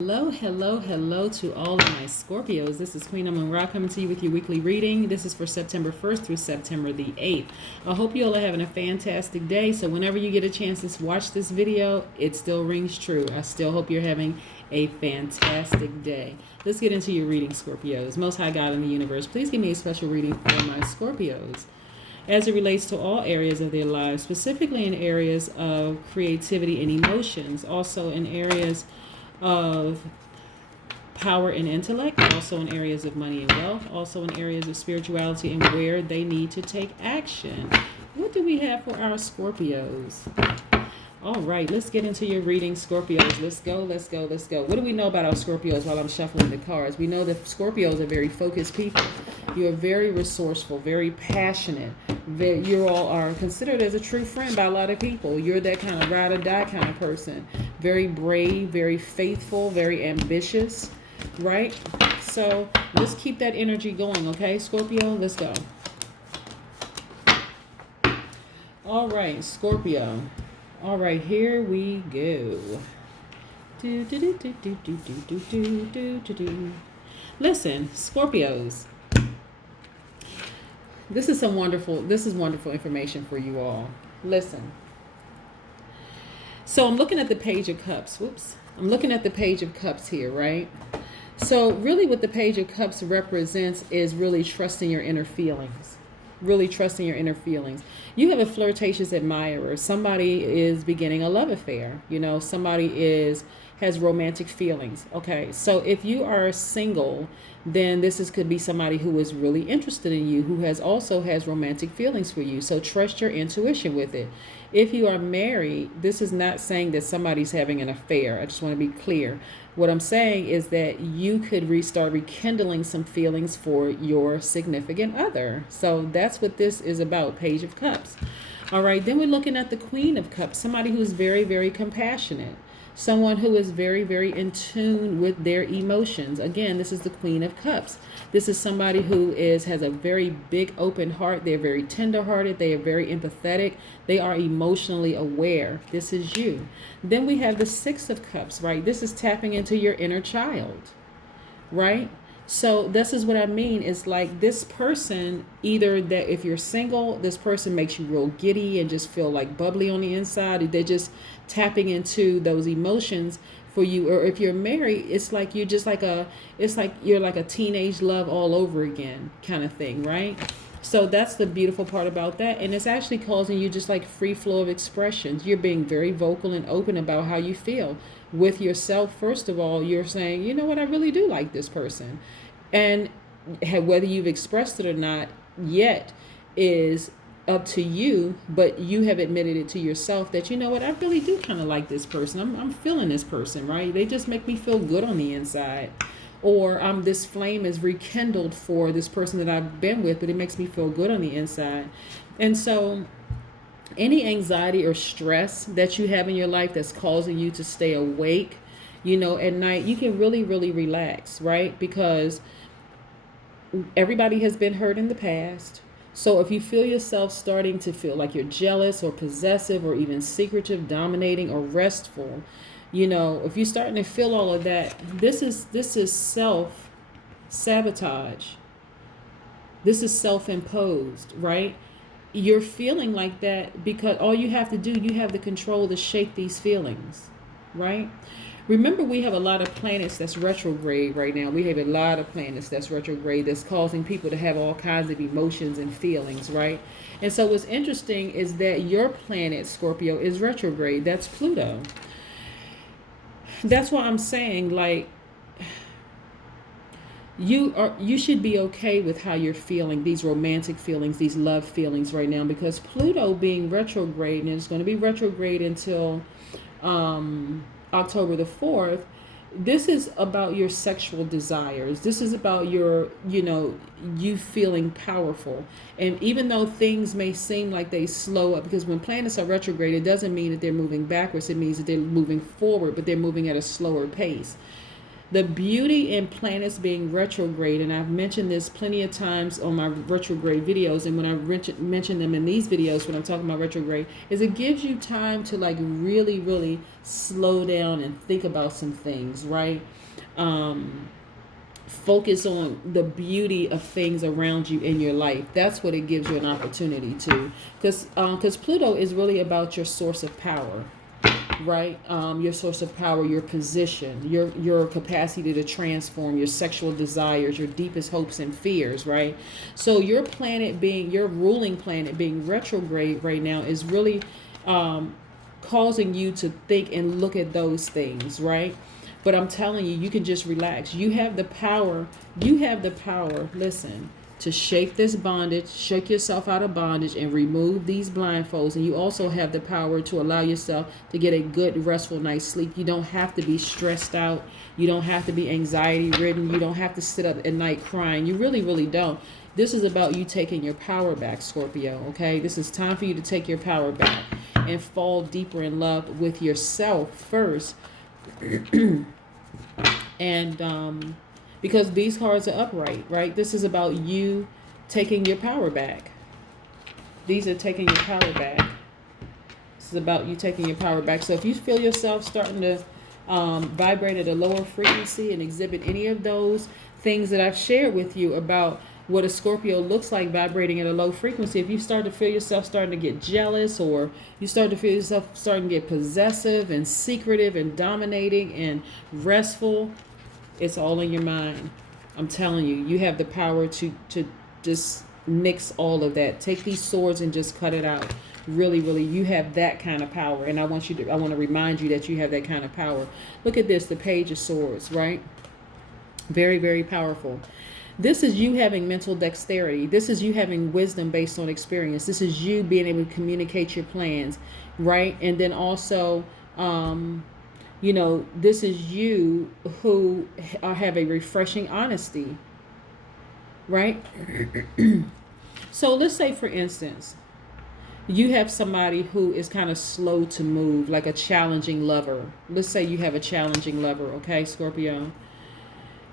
Hello, hello, hello to all of my Scorpios. This is Queen Amun Ra coming to you with your weekly reading. This is for September 1st through September the 8th. I hope you all are having a fantastic day. So whenever you get a chance to watch this video, it still rings true. I still hope you're having a fantastic day. Let's get into your reading, Scorpios. Most High God in the universe, please give me a special reading for my Scorpios as it relates to all areas of their lives, specifically in areas of creativity and emotions, also in areas of power and intellect, also in areas of money and wealth, also in areas of spirituality and where they need to take action. What do we have for our Scorpios? All right, let's get into your reading, Scorpios. Let's go, let's go, let's go. What do we know about our Scorpios while I'm shuffling the cards? We know that Scorpios are very focused people. You are very resourceful, very passionate. You all are considered as a true friend by a lot of people. You're that kind of ride or die kind of person. Very brave, very faithful, very ambitious, right? So let's keep that energy going, okay, Scorpio? Let's go. All right, Scorpio. All right, here we go. Listen, Scorpios. This is wonderful information for you all. Listen. So I'm looking at the Page of Cups. Whoops. I'm looking at the Page of Cups here, right? So really what the Page of Cups represents is really trusting your inner feelings. Really trusting your inner feelings. You have a flirtatious admirer. Somebody is beginning a love affair. You know, somebody has romantic feelings. Okay, so if you are single, then could be somebody who is really interested in you, who has romantic feelings for you. So trust your intuition with it. If you are married, this is not saying that somebody's having an affair. I just want to be clear. What I'm saying is that you could restart rekindling some feelings for your significant other. So that's what this is about, Page of Cups. All right, then we're looking at the Queen of Cups, somebody who's very, very compassionate. Someone who is very, very in tune with their emotions. Again, this is the Queen of Cups. This is somebody who has a very big open heart. They're very tender-hearted. They are very empathetic. They are emotionally aware. This is you. Then we have the Six of Cups, right? This is tapping into your inner child, right? So this is what I mean. It's like this person, either that if you're single, this person makes you real giddy and just feel like bubbly on the inside. They're just tapping into those emotions for you. Or if you're married, it's like you're like a teenage love all over again kind of thing, right? So that's the beautiful part about that. And it's actually causing you just like free flow of expressions. You're being very vocal and open about how you feel with yourself. First of all, you're saying, you know what, I really do like this person. And whether you've expressed it or not yet is up to you, but you have admitted it to yourself that, you know what, I really do kind of like this person. I'm feeling this person, right? They just make me feel good on the inside. Or this flame is rekindled for this person that I've been with, but it makes me feel good on the inside. And so any anxiety or stress that you have in your life that's causing you to stay awake, you know, at night, you can really, really relax, right? Because everybody has been hurt in the past. So if you feel yourself starting to feel like you're jealous or possessive or even secretive, dominating or restful, you know, if you're starting to feel all of that, this is self-sabotage. This is self-imposed, right? You're feeling like that because all you have to do, you have the control to shake these feelings, right? Remember, we have a lot of planets that's retrograde right now. We have a lot of planets that's retrograde that's causing people to have all kinds of emotions and feelings, right? And so what's interesting is that your planet, Scorpio, is retrograde. That's Pluto. That's why I'm saying, like, you should be okay with how you're feeling, these romantic feelings, these love feelings right now, because Pluto being retrograde, and it's going to be retrograde until October the 4th. This is about your sexual desires. This is about your, you know, you feeling powerful. And even though things may seem like they slow up, because when planets are retrograde, it doesn't mean that they're moving backwards. It means that they're moving forward, but they're moving at a slower pace. The beauty in planets being retrograde, and I've mentioned this plenty of times on my retrograde videos, and when I mention them in these videos when I'm talking about retrograde, is it gives you time to like really, really slow down and think about some things, right? Focus on the beauty of things around you in your life. That's what it gives you an opportunity to, because Pluto is really about your source of power, right? Your source of power, your position, your capacity to transform, your sexual desires, your deepest hopes and fears, right? So your planet being, your ruling planet being retrograde right now is really causing you to think and look at those things, right? But I'm telling you, you can just relax. You have the power, listen, to shake this bondage, shake yourself out of bondage and remove these blindfolds. And you also have the power to allow yourself to get a good, restful night's sleep. You don't have to be stressed out. You don't have to be anxiety ridden. You don't have to sit up at night crying. You really, really don't. This is about you taking your power back, Scorpio, okay? This is time for you to take your power back and fall deeper in love with yourself first. And because these cards are upright, right? This is about you taking your power back. These are taking your power back. This is about you taking your power back. So if you feel yourself starting to vibrate at a lower frequency and exhibit any of those things that I've shared with you about what a Scorpio looks like vibrating at a low frequency, if you start to feel yourself starting to get jealous, or you start to feel yourself starting to get possessive and secretive and dominating and restful, it's all in your mind. I'm telling you, you have the power to just mix all of that. Take these swords and just cut it out. Really, really, you have that kind of power. And I want to remind you that you have that kind of power. Look at this, the Page of Swords, right? Very, very powerful. This is you having mental dexterity. This is you having wisdom based on experience. This is you being able to communicate your plans, right? And then also, this is you who have a refreshing honesty, right? So let's say, for instance, you have somebody who is kind of slow to move, like a challenging lover. Let's say you have a challenging lover, okay, Scorpio?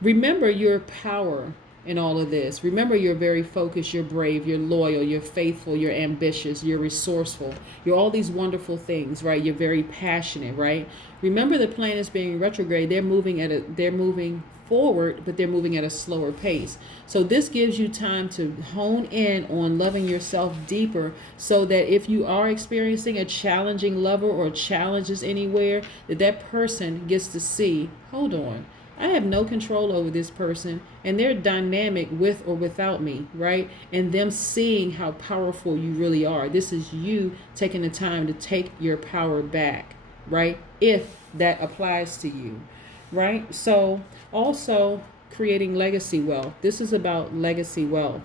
Remember your power in all of this. Remember, you're very focused, you're brave, you're loyal, you're faithful, you're ambitious, you're resourceful, you're all these wonderful things, right? You're very passionate, right? Remember, the planets being retrograde, they're moving forward, but they're moving at a slower pace. So this gives you time to hone in on loving yourself deeper, so that if you are experiencing a challenging lover or challenges anywhere, that person gets to see, hold on, I have no control over this person, and they're dynamic with or without me, right? And them seeing how powerful you really are. This is you taking the time to take your power back, right? If that applies to you, right? So also creating legacy wealth. This is about legacy wealth.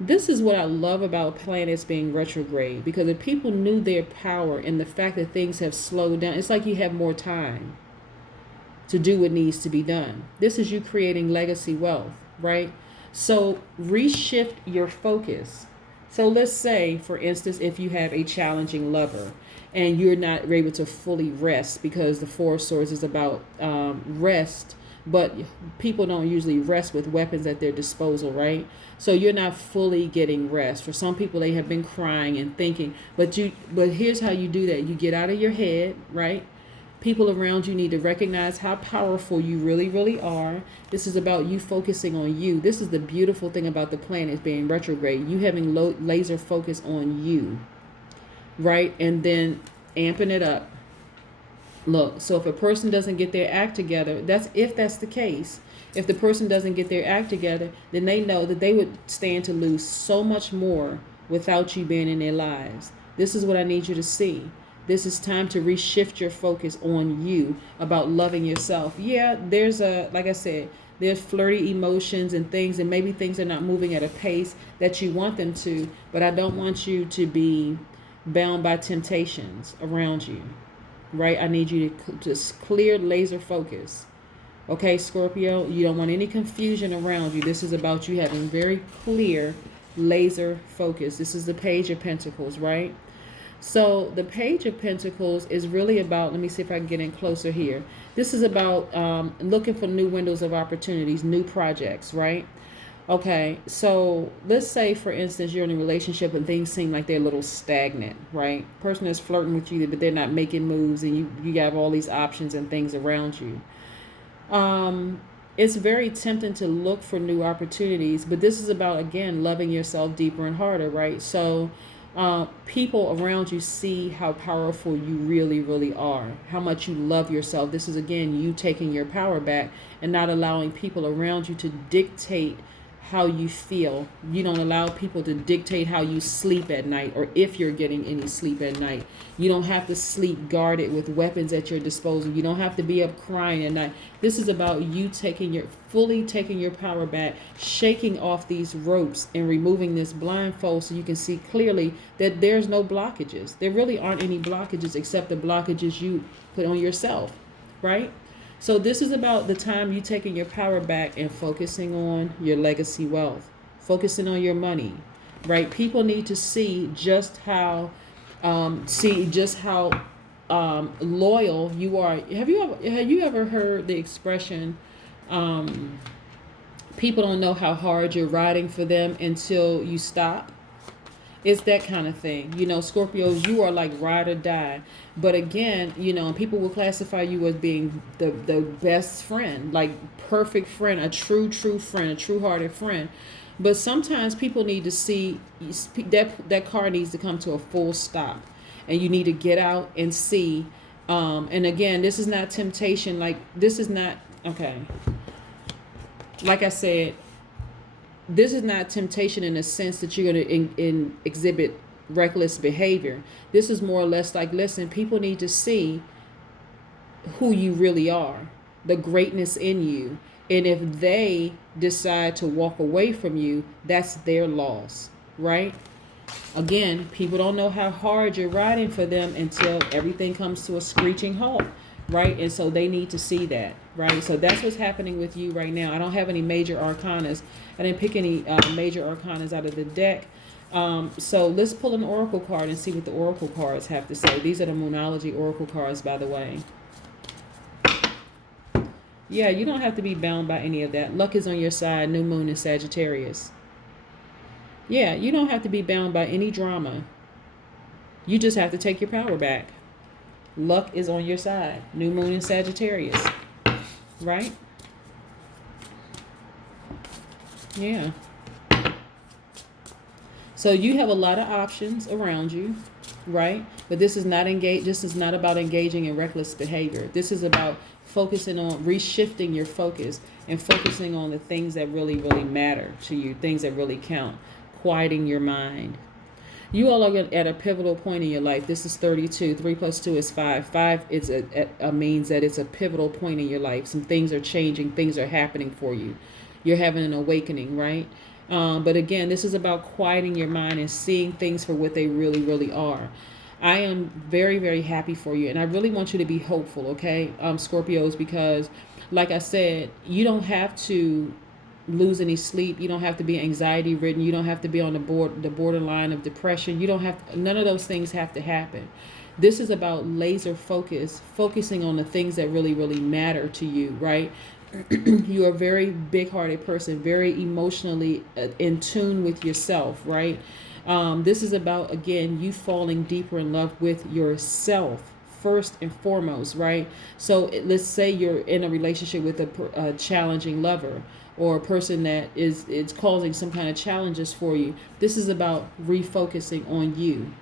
This is what I love about planets being retrograde, because if people knew their power and the fact that things have slowed down, it's like you have more time to do what needs to be done. This is you creating legacy wealth, right? So reshift your focus. So let's say, for instance, if you have a challenging lover and you're not able to fully rest, because the Four of Swords is about rest, but people don't usually rest with weapons at their disposal, right? So you're not fully getting rest. For some people, they have been crying and thinking, but here's how you do that. You get out of your head, right? People around you need to recognize how powerful you really, really are. This is about you focusing on you. This is the beautiful thing about the planets being retrograde. You having laser focus on you, right? And then amping it up. Look, so if a person doesn't get their act together, that's the case. If the person doesn't get their act together, then they know that they would stand to lose so much more without you being in their lives. This is what I need you to see. This is time to reshift your focus on you, about loving yourself. Yeah, like I said, there's flirty emotions and things, and maybe things are not moving at a pace that you want them to, but I don't want you to be bound by temptations around you, right? I need you to just clear laser focus. Okay, Scorpio, you don't want any confusion around you. This is about you having very clear laser focus. This is the Page of Pentacles, right? So the Page of Pentacles is really about, let me see if I can get in closer here. This is about looking for new windows of opportunities, new projects, right? Okay, so let's say, for instance, you're in a relationship and things seem like they're a little stagnant, right? Person is flirting with you, but they're not making moves, and you have all these options and things around you. It's very tempting to look for new opportunities, but this is about, again, loving yourself deeper and harder, right? So people around you see how powerful you really, really are, how much you love yourself. This is, again, you taking your power back and not allowing people around you to dictate how you feel. You don't allow people to dictate how you sleep at night, or if you're getting any sleep at night. You don't have to sleep guarded with weapons at your disposal. You don't have to be up crying at night. This is about you fully taking your power back, shaking off these ropes and removing this blindfold so you can see clearly that there's no blockages. There really aren't any blockages except the blockages you put on yourself, right? So this is about the time you taking your power back and focusing on your legacy wealth, focusing on your money, right? People need to see just how loyal you are. Have you ever heard the expression, people don't know how hard you're riding for them until you stop? It's that kind of thing. Scorpios, you are like ride or die. But again, people will classify you as being the best friend, like perfect friend, a true friend, a true-hearted friend. But sometimes people need to see that car needs to come to a full stop. And you need to get out and see. And again, this is not temptation. Okay. Like I said, this is not temptation in the sense that you're going to exhibit reckless behavior. This is more or less like, listen, people need to see who you really are, the greatness in you. And if they decide to walk away from you, that's their loss, right? Again, people don't know how hard you're riding for them until everything comes to a screeching halt, right? And so they need to see that, right? So that's what's happening with you right now. I don't have any major arcanas. I didn't pick any major arcanas out of the deck. So let's pull an oracle card and see what the oracle cards have to say. These are the Moonology oracle cards, by the way. Yeah, you don't have to be bound by any of that. Luck is on your side. New moon in Sagittarius. Yeah, you don't have to be bound by any drama. You just have to take your power back. Luck is on your side. New moon in Sagittarius. Right? Yeah. So you have a lot of options around you, right? But this is not about engaging in reckless behavior. This is about focusing on reshifting your focus and focusing on the things that really, really matter to you, things that really count. Quieting your mind. You all are at a pivotal point in your life. This is 32. 3 plus 2 is 5. 5 is means that it's a pivotal point in your life. Some things are changing. Things are happening for you. You're having an awakening, right? But again, this is about quieting your mind and seeing things for what they really, really are. I am very, very happy for you. And I really want you to be hopeful, okay, Scorpios, because like I said, you don't have to lose any sleep. You don't have to be anxiety ridden. You don't have to be on the borderline of depression. None of those things have to happen. This is about laser focusing on the things that really, really matter to you, right? You're a very big-hearted person, very emotionally in tune with yourself, right? This is about, again, you falling deeper in love with yourself first and foremost, right? So let's say you're in a relationship with a challenging lover, or a person that is causing some kind of challenges for you. This is about refocusing on you,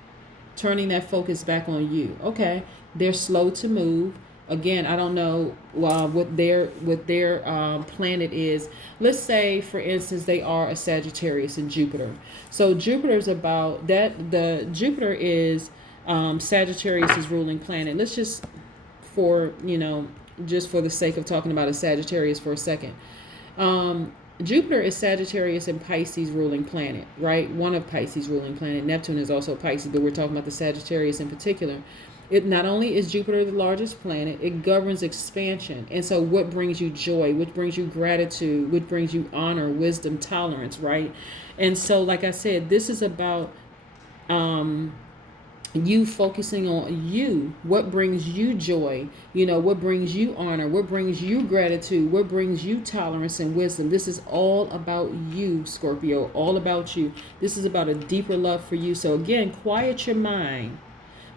turning that focus back on you. Okay, they're slow to move. Again, I don't know what their planet is. Let's say, for instance, they are a Sagittarius in Jupiter. So Jupiter's about that. Jupiter is Sagittarius's ruling planet. Let's just for the sake of talking about a Sagittarius for a second. Jupiter is Sagittarius and Pisces ruling planet, right? One of Pisces ruling planet. Neptune is also Pisces, but we're talking about the Sagittarius in particular. It not only is Jupiter the largest planet, it governs expansion. And so what brings you joy, what brings you gratitude, what brings you honor, wisdom, tolerance, right? And so, like I said, this is about you focusing on you, what brings you joy, what brings you honor, what brings you gratitude, what brings you tolerance and wisdom. This is all about you, Scorpio, all about you. This is about a deeper love for you. So again, quiet your mind,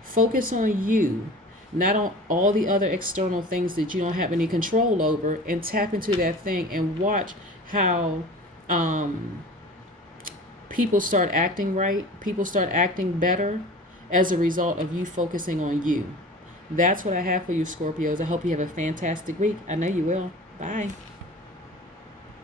focus on you, not on all the other external things that you don't have any control over, and tap into that thing and watch how people start acting right, people start acting better as a result of you focusing on you. That's what I have for you, Scorpios. I hope you have a fantastic week. I know you will. Bye.